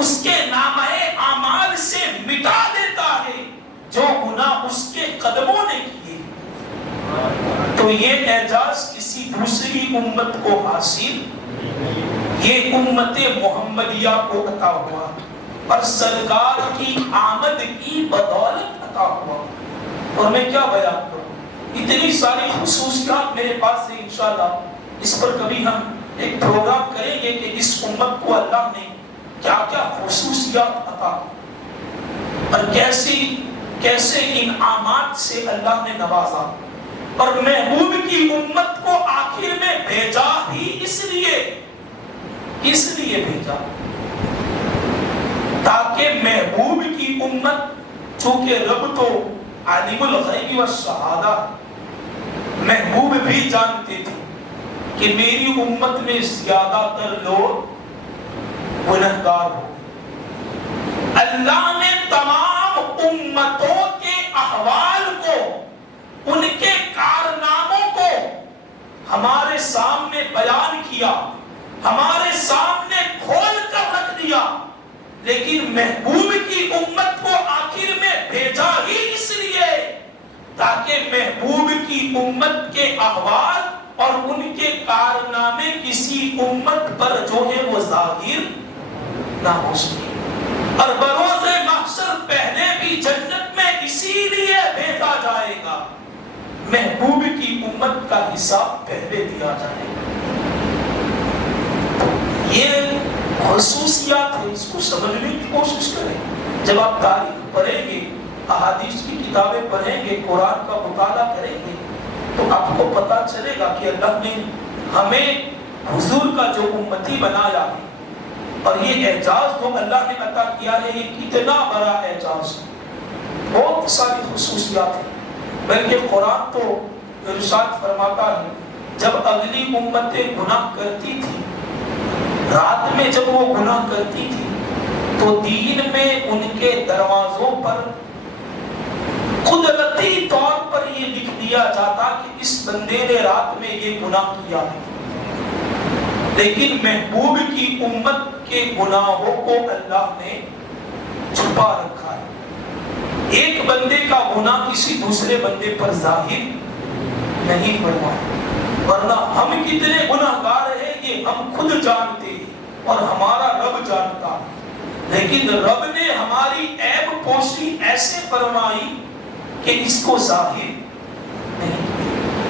اس کے نامہ اعمال سے مٹا دیتا ہے جو گناہ اس کے قدموں نے کیے. تو یہ اعزاز کسی دوسری امت کو حاصل، یہ امت محمدیہ کو عطا ہوا اور سرکار کی آمد کی بدولت عطا ہوا. اور میں کیا بیان کروں، اتنی ساری خصوصیات میرے پاس ہے. انشاءاللہ اس پر کبھی ہم ایک پروگرام کریں گے کہ اس امت کو اللہ نے کیا کیا خصوصیات عطا اور کیسے انعامات سے اللہ نے نوازا. اور محبوب کی امت کو آخر میں بھیجا ہی اس لیے بھیجا تاکہ محبوب کی امت، چونکہ رب تو عالم الغیب والشہادہ، محبوب بھی جانتے تھے کہ میری امت میں زیادہ تر لوگ گنہگار ہو. اللہ نے تمام امتوں کے احوال کو، ان کے کارناموں کو ہمارے سامنے بیان کیا، ہمارے سامنے کھول کر رکھ دیا. لیکن محبوب کی امت کو آخر میں بھیجا ہی اس لیے تاکہ محبوب کی امت کے احوال اور ان کے کارنامے کسی امت پر جو ہے وہ ظاہر نہ ہو سکے. اور بروز محشر پہلے بھی جنت میں اسی لیے بھیجا جائے گا، محبوب کی امت کا حساب پہلے دیا جائے گا. یہ خصوصیات ہیں، اس کو سمجھنے کی کوشش کریں. جب آپ تاریخ پڑھیں گے، احادیث کی کتابیں پڑھیں گے، قرآن کا مطالعہ کریں گے، تو آپ کو پتا چلے گا کہ اللہ نے ہمیں حضور کا جو امتی بنایا ہے اور یہ اعزاز جو اللہ نے عطا کیا ہے، یہ کتنا بڑا اعزاز ہے. بہت ساری خصوصیات ہیں. بلکہ قرآن تو ارشاد فرماتا ہے جب اگلی امتیں گناہ کرتی تھی، رات میں جب وہ گناہ کرتی تھی تو دین میں ان کے دروازوں پر قدرتی طور پر یہ لکھ دیا جاتا کہ اس بندے نے رات میں یہ گناہ کیا ہے. لیکن محبوب کی امت کے گناہوں کو اللہ نے چھپا رکھا ہے. ایک بندے کا گناہ کسی دوسرے بندے پر ظاہر نہیں فرمایا. ورنہ ہم کتنے گناہگار ہیں یہ ہم خود جانتے ہیں اور ہمارا رب جانتا ہے. لیکن رب نے ہماری عیب پوشی ایسے فرمائی کہ اس کو ظاہر نہیں.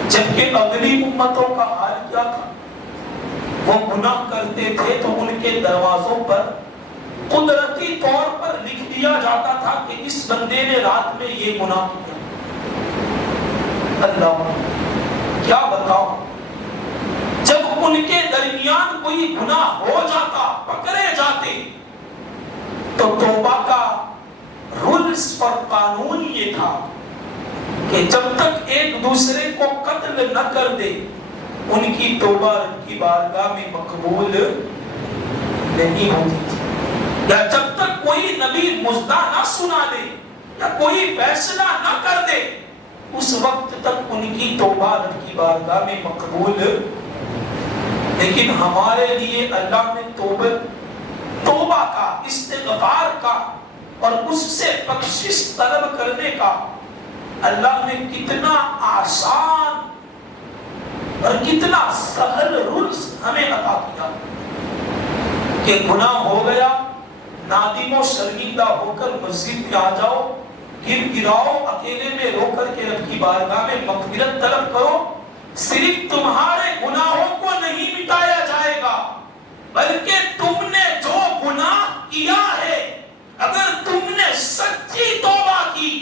جبکہ اگلی امتوں کا حال کیا تھا؟ وہ گناہ کرتے تھے تو ان کے دروازوں پر قدرتی طور پر لکھ دیا جاتا تھا کہ اس بندے نے رات میں یہ گناہ کیا. اللہ کیا بتاؤ، جب ان کے درمیان کوئی گناہ ہو جاتا، پکڑے جاتے، تو توبہ کا رولز اور قانون یہ تھا کہ جب تک ایک دوسرے کو قتل نہ کر دے ان کی توبہ رب کی بارگاہ میں مقبول نہیں ہوتی تھی. یا جب تک کوئی نبی مژدہ نہ سنا دے یا کوئی فیصلہ نہ کر دے اس وقت تک ان کی توبہ رب کی بارگاہ میں مقبول. لیکن ہمارے لیے اللہ نے توبہ کا، استغفار کا اور اس سے بخشش طلب کرنے کا اللہ نے کتنا آسان اور کتنا سہل رولز ہمیں عطا کیا کہ گناہ ہو گیا، نادم و شرمندہ ہو کر مسجد میں آ جاؤ، گر گراؤ، اکیلے میں رو کر کے رب کی بارگاہ میں مغفرت طلب کرو. صرف تمہارے گناہوں کو نہیں مٹایا جائے گا بلکہ تم نے جو گناہ کیا ہے اگر تم نے سچی توبہ کی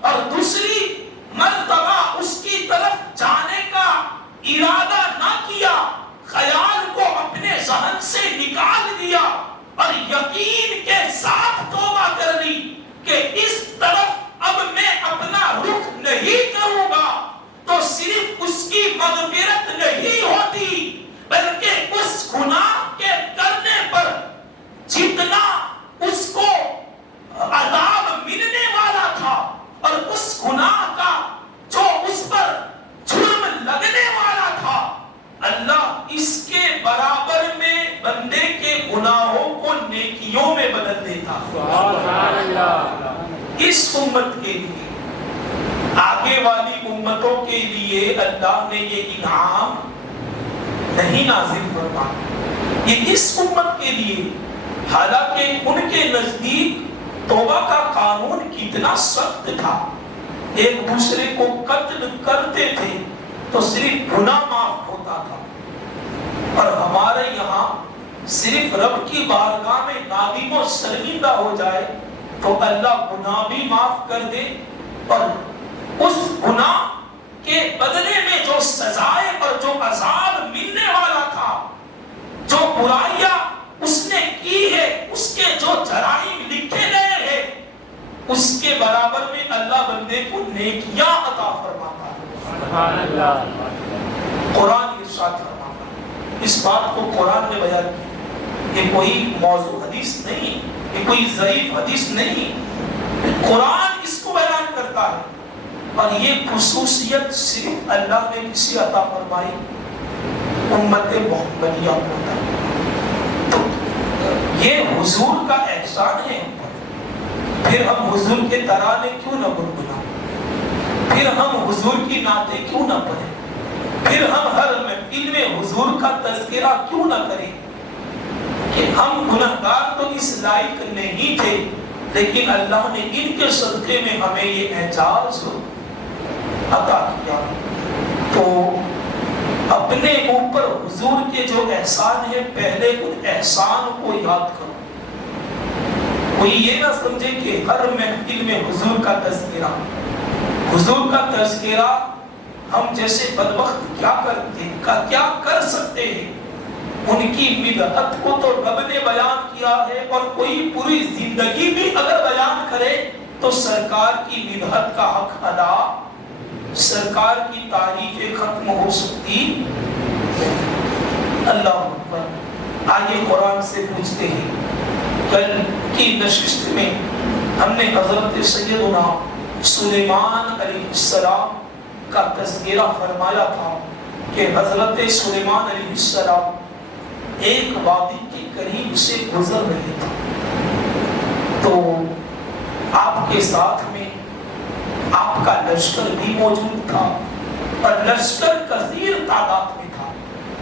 اور دوسری مرتبہ اس کی طرف جانے کا ارادہ نہ کیا، خیال کو اپنے ذہن سے نکال دیا اور یقین کے ساتھ توبہ کر لی کہ اس طرف اب میں اپنا رخ نہیں کروں گا، تو صرف اس کی مغفرت نہیں ہوتی بلکہ اس گناہ کے کرنے پر سبحان اللہ. اس امت کے لیے، آگے والی امتوں کے لیے اللہ نے یہ انعام نہیں نازل فرمایا، یہ اس امت کے لیے. حالانکہ ان کے نزدیک توبہ کا قانون کتنا سخت تھا، ایک دوسرے کو قتل کرتے تھے تو صرف گناہ معاف ہوتا تھا، اور ہمارے یہاں صرف رب کی بارگاہ میں نادم و شرمندہ ہو جائے تو اللہ گناہ بھی معاف کر دے، اور اس گناہ کے بدلے میں جو سزائے اور جو عذاب ملنے والا تھا، جو برائیاں اس نے کی ہے، اس کے جو جرائم لکھے گئے ہیں، اس کے برابر میں اللہ بندے کو نیکیاں عطا فرماتا ہے. سبحان اللہ. قرآن ارشاد فرماتا ہے، اس بات کو قرآن نے بیان کیا، یہ کوئی موضوع حدیث نہیں، یہ کوئی ضعیف حدیث نہیں، قرآن اس کو بیان کرتا ہے. اور یہ خصوصیت صرف اللہ نے کسی عطا فرمائی، امت محمدیہ کو. تو یہ حضور کا احسان ہے. پھر ہم حضور کے ترانے کیوں نہ گنگنائیں، پھر ہم حضور کی نعتیں کیوں نہ پڑھیں، پھر ہم ہر محفل میں حضور کا تذکرہ کیوں نہ کریں. کہ ہم گنہگار تو اس لائق نہیں تھے، لیکن اللہ نے ان کے صدقے میں ہمیں یہ اعزاز عطا کیا. تو اپنے اوپر حضور کے جو احسان ہے، پہلے ان احسان کو یاد کرو. کوئی یہ نہ سمجھے کہ ہر محفل میں حضور کا تذکرہ، حضور کا تذکرہ ہم جیسے بدبخت کیا کر سکتے ہیں. ان کی مدحت کو تو رب نے بیان کیا ہے، اور کوئی پوری زندگی بھی اگر بیان کرے تو سرکار کی مدحت کا حق ادا، سرکار کی تعریفیں ختم ہو سکتی. اللہ اکبر. آئیے قرآن سے پوچھتے ہیں. کل کی نشست میں ہم نے حضرت سیدنا سلیمان علیہ السلام کا تذکرہ فرمایا تھا کہ حضرت سلیمان علیہ السلام ایک وادی کے قریب سے گزر رہے تھے، تو آپ کے ساتھ میں آپ کا لشکر بھی موجود تھا، اور لشکر کثیر تعداد میں تھا.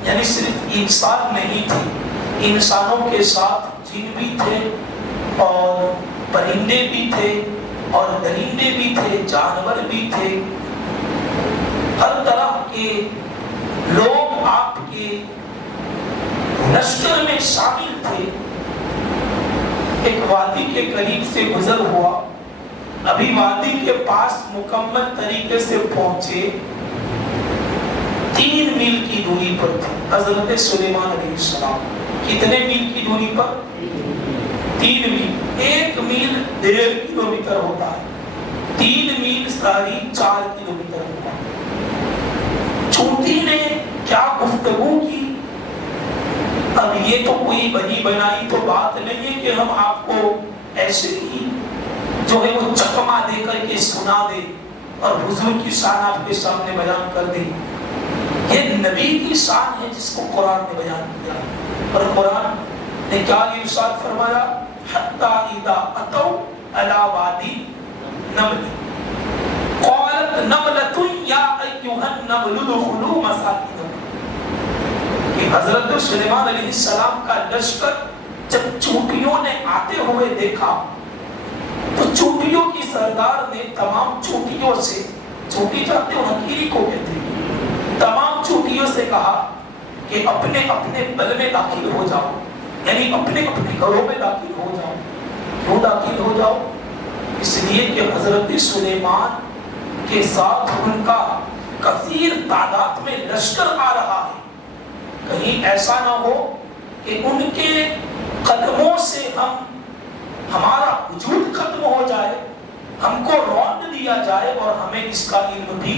یعنی صرف انسان نہیں تھے، انسانوں کے ساتھ جن بھی تھے، اور پرندے بھی تھے، اور درندے بھی تھے، جانور بھی تھے، ہر طرح کے لوگ آپ کے لشکر میں شامل تھے. ایک وادی کے قریب سے گزر ہوا، ابھی وادی کے پاس مکمل طریقے سے پہنچے، 3 میل کی دوری پر تھے حضرت سلیمان علیہ السلام. کتنے میل کی دوری پر؟ 3 میل. 1 میل 1.5 کلومیٹر ہوتا ہے، 3 میل 4.5 کلومیٹر ہوتا ہے. چونٹی نے کیا گفتگو کی. اب یہ تو کوئی بنی بنائی تو بات نہیں ہے کہ ہم آپ کو ایسے ہی جو ہے وہ چکما دے کر کے سنا دے اور حضور کی شان آپ کے سامنے بیان کر دے. یہ نبی کی شان ہے جس کو قرآن نے بیان کیا. اور قرآن نے کیا ارشاد فرمایا؟ حتی اذا اتوا علی وادی نمل قالت نملۃ یا ایھا النمل ادخلوا مساکنکم. کہ حضرت سلیمان علیہ السلام کا لشکر جب چونٹیوں نے آتے ہوئے دیکھا تو چونٹیوں کی سردار نے تمام چونٹیوں سے، چونٹی جانتے ہو نکیری کو کہتے ہیں، تمام چونٹیوں سے کہا کہ اپنے اپنے بل میں داخل ہو جاؤ، یعنی اپنے اپنے گھروں میں داخل ہو جاؤ. کیوں داخل ہو جاؤ؟ اس لیے کہ حضرت سلیمان کے ساتھ ان کا کثیر تعداد میں لشکر آ رہا ہے. کہیں ایسا نہ ہو کہ ان کے قدموں سے ہمارا وجود ختم ہو جائے، ہم کو روند دیا جائے، اور ہمیں اس کا علم بھی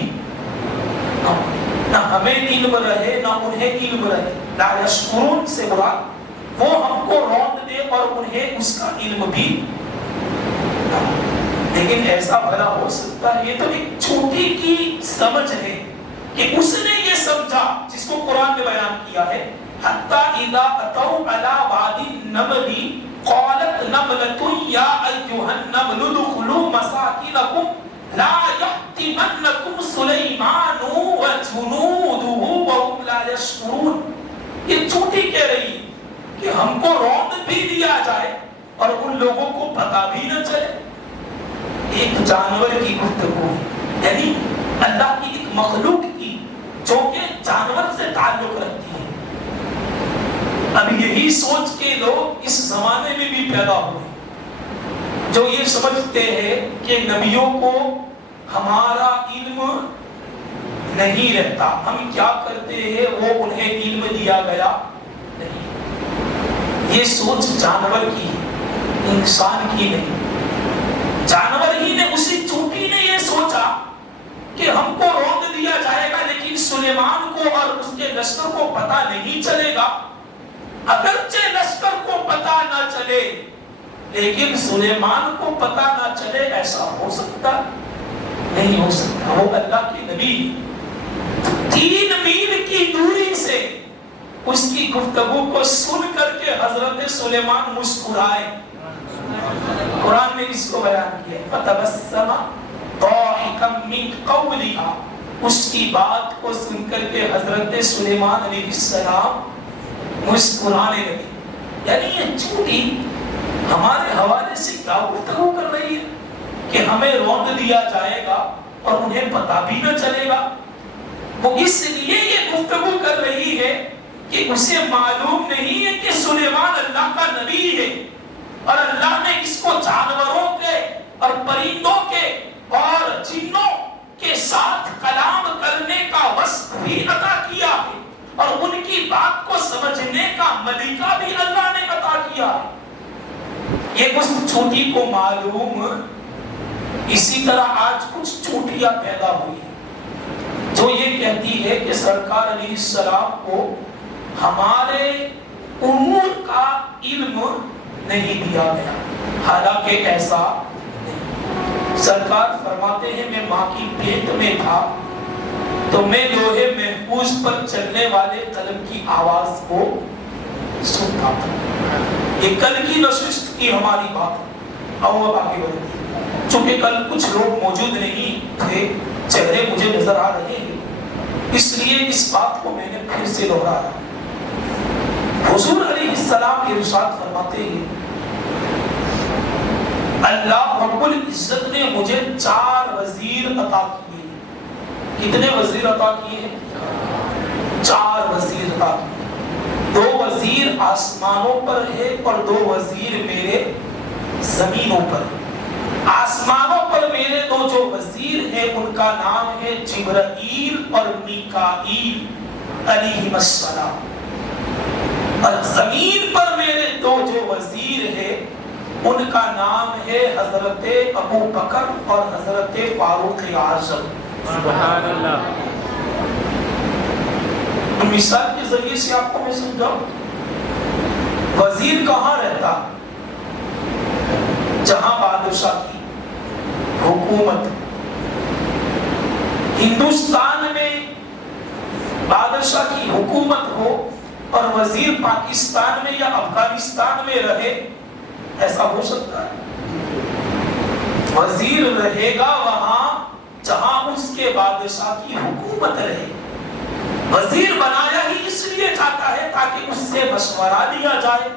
نہ ہمیں علم رہے نہ انہیں علم رہے. لا یشکرون سے مراد وہ ہم کو روند دے اور انہیں اس کا علم بھی. لیکن ایسا بھلا ہو سکتا ہے؟ یہ تو ایک چھوٹی کی سمجھ ہے کہ اس نے یہ سمجھا جس کو قرآن نے بیان کیا ہے. حتی اذا اتوا علی وادی النمل قالت نملۃ یا ایھا النمل ادخلوا مساکنکم لا یحطمنکم سلیمان وجنودہ وهم لا یشعرون. یہ چونٹی کہہ رہی کہ ہم کو روند بھی دیا جائے اور ان لوگوں کو پتہ بھی نہ چلے. ایک جانور کی گفتگو، یعنی اللہ کی ایک مخلوق کی جو کہ جانور سے تعلق رکھتی ہے. اب یہی سوچ کے لوگ اس زمانے میں بھی پیدا ہوئے جو یہ سمجھتے ہیں کہ نبیوں کو ہمارا علم نہیں رہتا، ہم کیا کرتے ہیں وہ انہیں علم دیا گیا نہیں. یہ سوچ جانور کی ہے، انسان کی نہیں. جانور ہی نے، اسی چونٹی نے یہ سوچا کہ ہم کو روند دیا جائے گا لیکن سلیمان کو اور اس کے لشکر کو پتہ نہیں چلے گا. اگرچہ لشکر کو پتہ نہ چلے لیکن سلیمان کو پتہ نہ چلے، ایسا ہو سکتا نہیں ہو سکتا. وہ اللہ کے نبی 3 میل کی دوری سے اس کی گفتگو کو سن کر کے حضرت سلیمان مسکرائے. قرآن نے اس کو بیان کیا فتبسم ضاحکا من قولها. اس کی بات کو سن کر کے حضرت سلیمان علیہ السلام مسکرانے لگے. یعنی یہ چونٹی ہمارے حوالے سے کیا گفتگو کر رہی ہے کہ ہمیں روند دیا جائے گا اور انہیں پتہ بھی نہ چلے گا. وہ اس لیے یہ گفتگو کر رہی ہے کہ اسے معلوم نہیں ہے کہ سلیمان اللہ کا نبی ہے اور اللہ نے اس کو جانوروں کے اور پرندوں کے اور جنوں کے ساتھ کلام کرنے کا وصف بھی عطا کیا ہے اور ان کی بات کو سمجھنے کا ملکہ بھی اللہ نے عطا کیا ہے. یہ اس چونٹی کو معلوم. اسی طرح آج کچھ چونٹیاں پیدا ہوئی ہیں جو یہ کہتی ہے کہ سرکار علیہ السلام کو ہمارے امور کا علم نہیں دیا گیا، حالانکہ ایسا نہیں. سرکار فرماتے ہیں میں ماں کی پیٹ میں تھا تو میں لوہے محفوظ پر چلنے والے قلم کی آواز کو سنتا تھا. یہ کل کی نشست کی ہماری بات اب وہ باقی بڑھتی. چونکہ کل کچھ لوگ موجود نہیں تھے، چہرے مجھے نظر آ رہے ہیں، اس لیے اس بات کو میں نے پھر سے دہرایا. حضور علیہ السلام ارشاد فرماتے ہیں اللہ رب العزت نے مجھے 4 وزیر عطا کیے. کتنے وزیر عطا کیے؟ 4 وزیر عطا کیے. 2 وزیر آسمانوں پر ہے اور 2 وزیر میرے زمینوں پر. آسمانوں پر میرے 2 جو وزیر ہیں ان کا نام ہے جبرائیل اور میکائیل علیہم السلام. اور زمین پر میرے 2 جو وزیر ہیں ان کا نام ہے حضرت ابو بکر اور حضرت فاروق اعظم. سبحان اللہ. مثال کے ذریعے سے آپ کو میں سمجھاؤں. وزیر کہاں رہتا؟ جہاں بادشاہ کی حکومت. ہندوستان میں بادشاہ کی حکومت ہو اور وزیر پاکستان میں یا افغانستان میں رہے، ایسا ہو سکتا ہے؟ وزیر رہے گا وہاں جہاں اس کے بادشاہ کی حکومت رہے. وزیر بنایا ہی اس لیے جاتا ہے تاکہ اس سے مشورہ لیا جائے،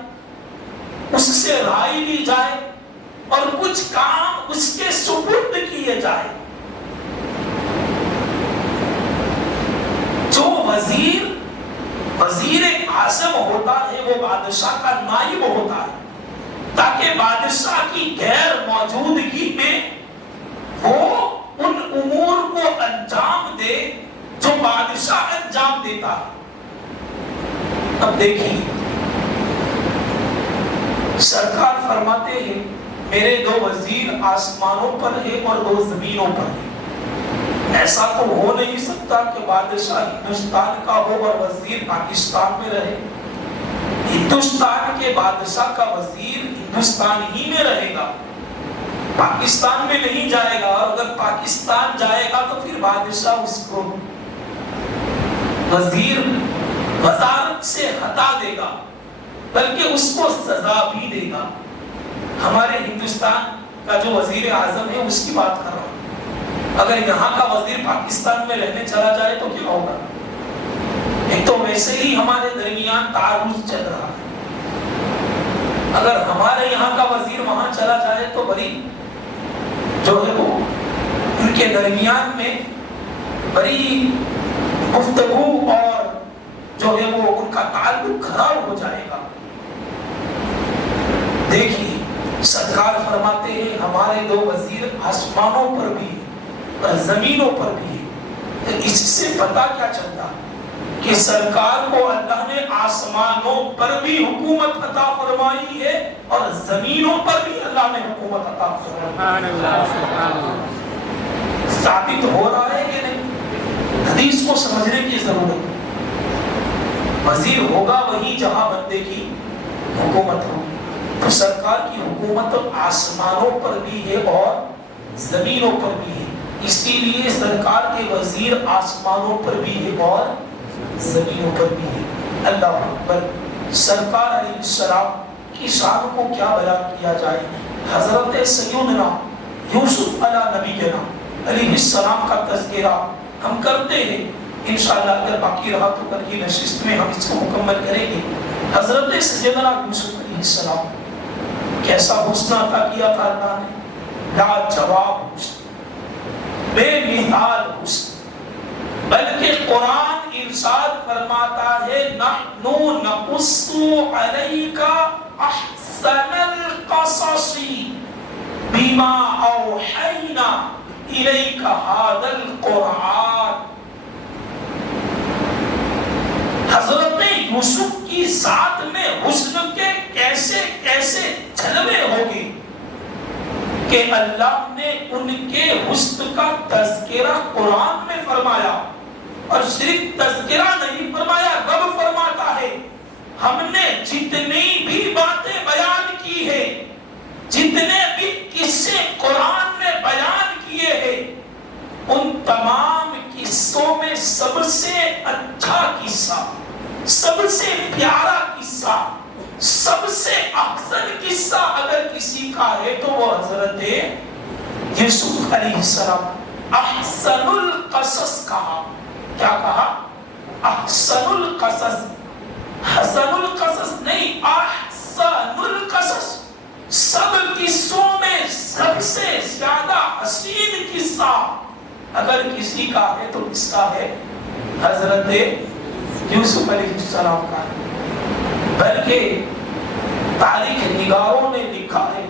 اس سے رائے لی جائے اور کچھ کام اس کے سپرد کیے جائے. جو وزیر اعظم ہوتا ہے وہ بادشاہ کا نائب ہوتا ہے تاکہ بادشاہ کی غیر موجودگی میں وہ ان امور کو انجام دے جو بادشاہ انجام دیتا ہے. اب دیکھیے سرکار فرماتے ہیں میرے 2 وزیر آسمانوں پر ہیں اور 2 زمینوں پر ہیں. ایسا تو ہو نہیں سکتا کہ بادشاہ ہندوستان کا ہو اور وزیر پاکستان میں رہے. ہندوستان کے بادشاہ کا وزیر ہندوستان ہی میں رہے گا، پاکستان میں نہیں جائے گا. اور اگر پاکستان جائے گا تو پھر بادشاہ اس کو وزیر وزارت سے ہٹا دے گا. بلکہ اس کو سزا بھی دے گا. ہمارے ہندوستان کا جو وزیر اعظم ہے اس کی بات کر رہا ہوں. اگر یہاں کا وزیر پاکستان میں رہنے چلا جائے تو کیا ہوگا؟ ایک تو ویسے ہی ہمارے درمیان تعارض چل رہا ہے. اگر ہمارے یہاں کا وزیر وہاں چلا جائے تو بڑی جو ہے وہ ان کے درمیان میں بڑی گفتگو اور جو ہے وہ ان کا تعلق خراب ہو جائے گا. دیکھیے سرکار فرماتے ہیں ہمارے دو وزیر آسمانوں پر بھی اور زمینوں پر بھی ہے. تو اس سے پتہ کیا چلتا کہ سرکار کو اللہ نے آسمانوں پر بھی حکومت عطا فرمائی ہے اور زمینوں پر بھی اللہ نے حکومت عطا فرمائی ہے. ثابت ہو رہا ہے کہ نہیں؟ حدیث کو سمجھنے کی ضرورت ہے. وزیر ہوگا وہی جہاں بندے کی حکومت ہوگی. تو سرکار کی حکومت آسمانوں پر بھی ہے اور زمینوں پر بھی ہے. اسی لیے سرکار کے وزیر آسمانوں پر بھی ہے اور زمینوں پر بھی ہے. اللہ اکبر. سرکار علیہ السلام کی شان کو کیا بیان کیا جائے. حضرت سیدنا یوسف علیہ نبینا علیہ السلام کا تذکرہ ہم کرتے ہیں. انشاءاللہ اگر باقی رہا تو کل کی نشست میں ہم اس کو مکمل کریں گے. حضرت سیدنا یوسف علیہ السلام کیسا حسن عطا کیا تھا اللہ نے. لاجواب حسن، بے مثال حسن. بلکہ قرآن ارشاد فرماتا ہے نحنو نقص علیک احسن القصص بما اوحینا الیک ھذا القرآن. حضرت یوسف کی ذات میں حسن کے کیسے کیسے جلوے ہوگی کہ اللہ نے ان کے حسن کا تذکرہ قرآن میں فرمایا. اور صرف تذکرہ نہیں فرمایا، رب فرماتا ہے ہم نے جتنی بھی باتیں بیان کی ہے، جتنے بھی قصے قرآن میں بیان کیے ہیں، ان تمام قصوں میں سب سے اچھا قصہ، سب سے پیارا قصہ، سب سے احسن قصہ اگر کسی کا ہے تو وہ حضرت یوسف علیہ السلام. احسن القصص کہا. کیا کہا؟ احسن القصص. حسن القصص نہیں، احسن القصص. سب قصوں میں سب سے زیادہ حسین قصہ اگر کسی کا ہے تو کس کا ہے؟ حضرت یوسف علیہ السلام کا ہے. بلکہ تاریخ نگاروں نے لکھا ہے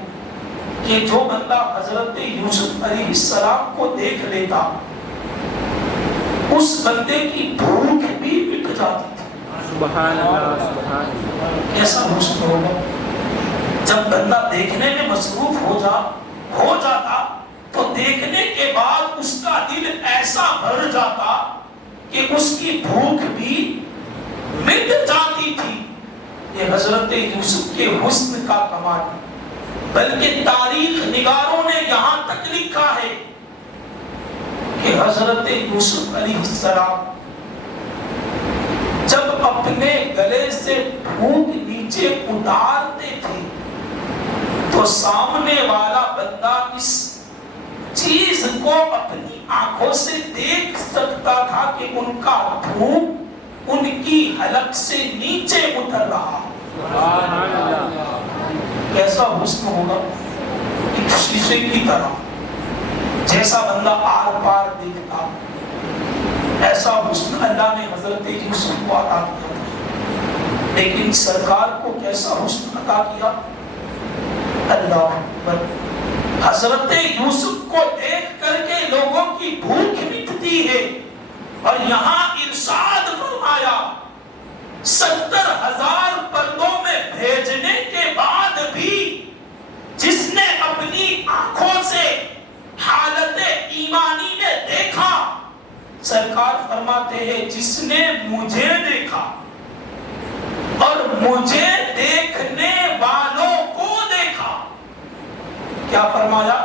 کہ جو بندہ حضرت یوسف علیہ السلام کو دیکھ لیتا اس بندے کی بھوک بھی مٹ جاتی تھی. سبحان اللہ سبحان اللہ. کیسا حسن ہوگا جب بندہ دیکھنے میں مصروف ہو جاتا تو دیکھنے کے بعد اس کا دل ایسا بھر جاتا کہ اس کی بھوک بھی مٹ جاتی تھی. یہ حضرت یوسف کے حسن کا کمال ہے. بلکہ تاریخ نگاروں نے یہاں تک لکھا ہے کہ حضرت یوسف علیہ السلام جب اپنے گلے سے بھوک نیچے اتارتے تھے تو سامنے والا بندہ اس چیز کو اپنی آنکھوں سے دیکھ سکتا تھا کہ ان کا بھوک ان کی حلق سے نیچے اتر رہا. کیسا حسن ہوگا؟ ایک شیشے کی طرح جیسا بندہ آر پار دیکھتا ایسا حسن اللہ نے حضرت یوسف کو عطا کیا. لیکن سرکار کو کیسا حسن عطا کیا؟ اللہ اکبر. حضرت یوسف کو دیکھ کر کے لوگوں کی بھوک مٹتی ہے. اور یہاں ارشاد فرمایا 70,000 پردوں میں بھیجنے کے بعد بھی جس نے اپنی آنکھوں سے حالت ایمانی نے دیکھا، سرکار فرماتے ہیں جس نے مجھے دیکھا اور مجھے دیکھنے والوں کو دیکھا. کیا فرمایا؟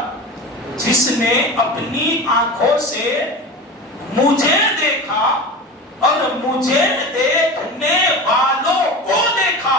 جس نے اپنی آنکھوں سے مجھے دیکھا اور مجھے دیکھنے والوں کو دیکھا.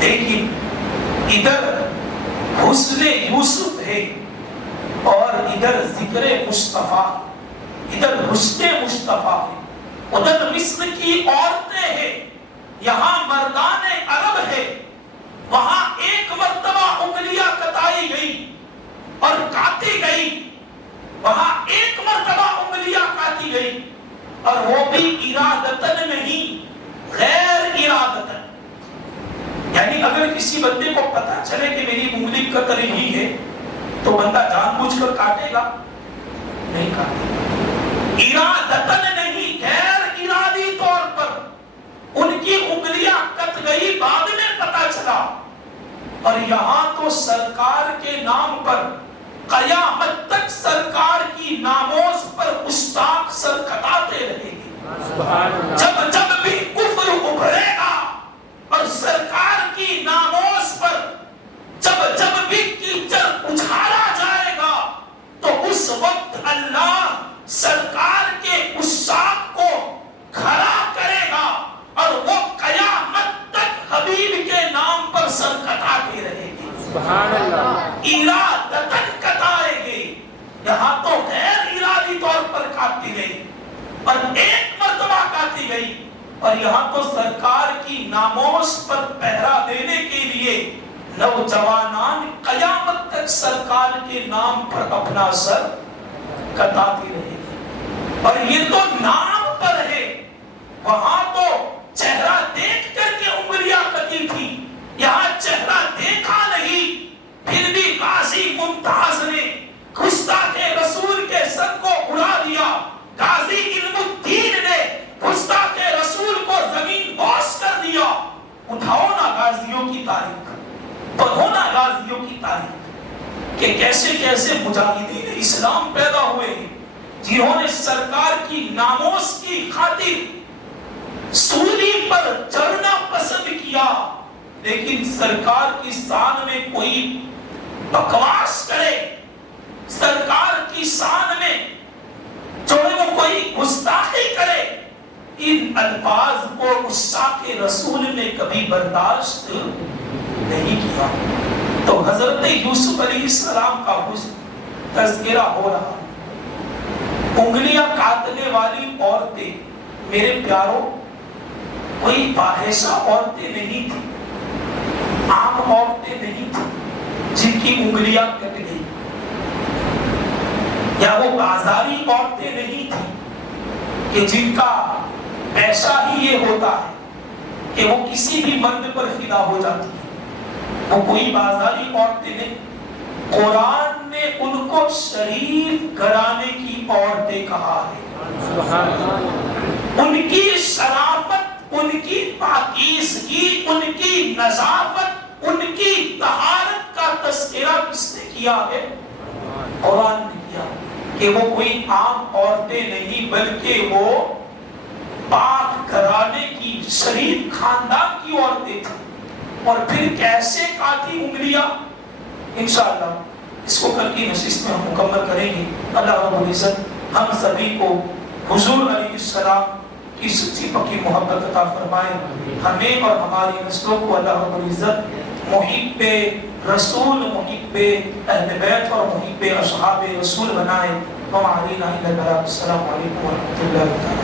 لیکن ادھر حسن یوسف ہے اور ادھر ذکر مصطفیٰ، ادھر حسن مصطفیٰ ہے، ادھر مصر کی عورتیں ہیں، یہاں مردان عرب ہے، وہاں ایک مرتبہ انگلیاں کٹائی گئی اور کاٹی گئی، وہاں ایک مرتبہ انگلیاں کاٹی گئی، اور وہ بھی ارادتن نہیں، غیر ارادتن۔ یعنی اگر کسی بندے کو پتا چلے کہ میری انگلی کٹ رہی ہے تو بندہ جان بوجھ کر کاٹے گا؟ نہیں کاٹے گا۔ ارادتن نہیں، غیر ارادی طور پر ان کی انگلیاں کٹ گئی، بعد میں پتا چلا۔ اور یہاں تو سرکار کے نام پر قیامت تک سرکار کی ناموز پر گستاخ سر کٹاتے رہیں گے۔ جب جب بھی کفر ابھرے گا اور سرکار کی ناموز پر جب جب بھی کیچڑ اچھالا جائے گا تو اس وقت اللہ سرکار کے گستاخ کو کھڑا کرے گا اور وہ قیامت تک حبیب کے نام پر سر کٹاتے رہیں گے۔ سبحان اللہ۔ ارادتن کٹائے گے، یہاں تو غیر ارادی طور پر کاٹی گئی اور ایک مرتبہ کاٹی گئی، اور یہاں تو سرکار کی ناموز پر پہرا دینے کے لیے نوجوانان قیامت تک سرکار کے نام پر اپنا سر کٹاتے رہیں گے۔ اور یہ تو نام پر ہے، وہاں تو چہرہ دیکھ کر کے انگلیاں کٹی تھی، یہاں چہرہ دیکھا نہیں، پھر بھی غازی ممتاز نے گستاخ رسول کے سر کو اڑا دیا، غازی علم الدین نے گستاخ رسول کو زمین بوس کر دیا۔ اٹھاؤ نا غازیوں کی تاریخ، پڑھو نا غازیوں کی تاریخ کہ کیسے کیسے مجاہدین اسلام پیدا ہوئے ہیں جنہوں نے سرکار کی ناموز کی خاطر سولی پر چڑھنا پسند کیا، لیکن سرکار کی شان میں کوئی بکواس کرے، سرکار کی شان میں جو وہ کوئی گستاخی کرے، ان الفاظ کو گستاخ رسول نے کبھی برداشت نہیں کیا۔ تو حضرت یوسف علیہ السلام کا حسن تذکرہ ہو رہا، انگلیاں کاٹنے والی عورتیں میرے پیاروں کوئی فاحشہ عورتیں نہیں تھیں، عام عورتیں نہیں تھیں جن کی انگلیاں کٹ گئی، یا وہ بازاری عورتیں نہیں تھیں کہ جن کا پیشہ ہی یہ ہوتا ہے کہ وہ کسی بھی مرد پر فدا ہو جاتی ہے، وہ کوئی بازاری عورتیں نہیں۔ قرآن نے ان کو شریف گھرانے کی عورتیں کہا ہے۔ ان کی شرافت، ان کی پاکیزگی، ان کی نظافت، ان کی طہارت کا تذکرہ کس نے کیا ہے؟ قرآن نے کیا کہ وہ کوئی عام عورتیں نہیں بلکہ وہ پاک گھرانے کی شریف خاندان کی عورتیں تھیں۔ اور پھر کیسے کاٹی انگلیاں، انشاءاللہ اس کو کل کی نشست میں ہم مکمل کریں گے۔ اللہ رب العزت ہم سبھی کو حضور علیہ السلام کی سچی پکی محبت عطا فرمائے، ہمیں اور ہماری نسلوں کو اللہ رب العزت محب رسول، محب اہل بیت اور محب اصحاب رسول بنائے۔ السلام علیکم ورحمۃ اللہ وبرکاتہ۔